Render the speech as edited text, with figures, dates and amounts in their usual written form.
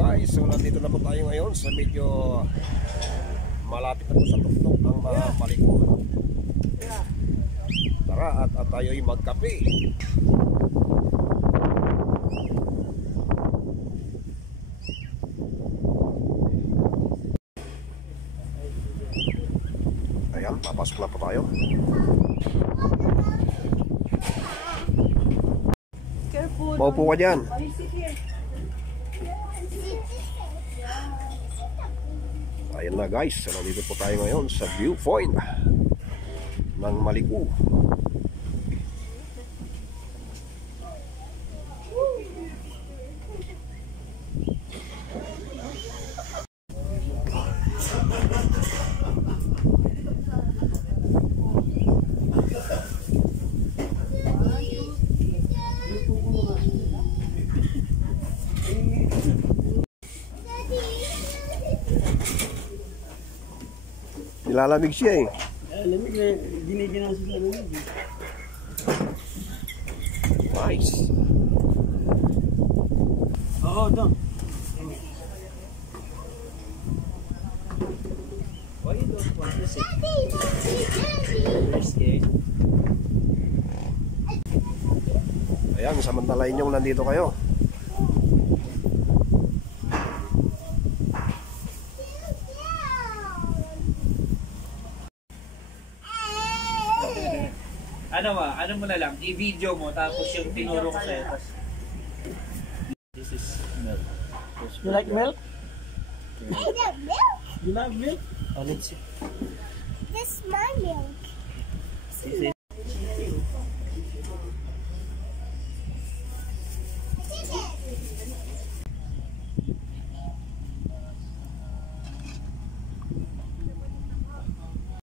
guys, so nandito na po tayo ngayon sa medyo malapit na po sa tuktok ng mga Maliko. Tara at tayo'y magkape. Ayan, papasok na po tayo. Maupo ka dyan. Ayan na guys, nandito po tayo ngayon sa viewpoint ng Maliko. Nilalamig siya eh. Lamig na, giniginaw siya sa lamig. Nice. Oo, doon. Why you don't want to sit? You're scared? Ayan, samantalahin yung nandito kayo. Ano mo na lang, i-video mo tapos yung tinuro ko sa'yo. This is milk. You like milk? I love milk. You love milk? Oh, let's see. This is my milk. This is